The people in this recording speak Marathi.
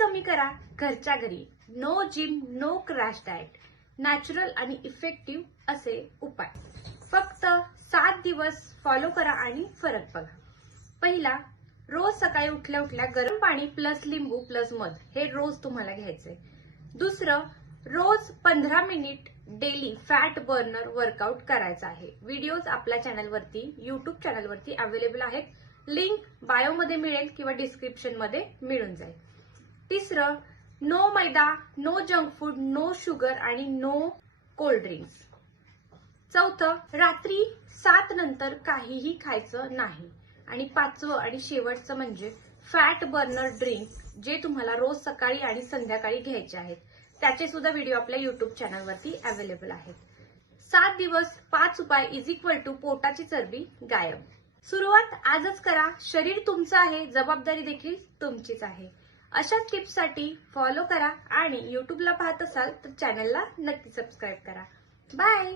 कमी करा घरच्या घरी. No gym, no crash diet. Natural आणि इफेक्टिव्ह असे उपाय. फक्त 7 दिवस फॉलो करा आणि फरक बघा. पहिला, रोज सकाळी उठल्या उठल्या गरम पाणी प्लस लिंबू प्लस मध हे रोज तुम्हाला घ्यायचंय. दुसरं, रोज 15 minute daily fat burner workout करायचा आहे. व्हिडिओज आपल्या चॅनलवरती, युट्यूब चॅनलवरती अवेलेबल आहेत. लिंक बायोमध्ये मिळेल किंवा डिस्क्रिप्शन मध्ये मिळून जाईल. तिसरं, no maida, no junk food, no sugar आणि नो कोल्ड ड्रिंक्स. चौथं, रात्री 7 नंतर काहीही खायचं नाही. आणि पाचवं आणि शेवटचं म्हणजे फॅट बर्नर ड्रिंक जे तुम्हाला रोज सकाळी आणि संध्याकाळी घ्यायचे आहेत. त्याचे सुद्धा व्हिडिओ आपल्या युट्यूब चॅनलवरती अवेलेबल आहेत. 7 दिवस 5 उपाय = पोटाची चरबी गायब. सुरुवात आजच करा. शरीर तुमचं आहे, जबाबदारी देखील तुमचीच आहे. अशाच टिप्ससाठी फॉलो करा आणि युट्यूबला पाहत असाल तर चॅनलला नक्की सबस्क्राईब करा. बाय.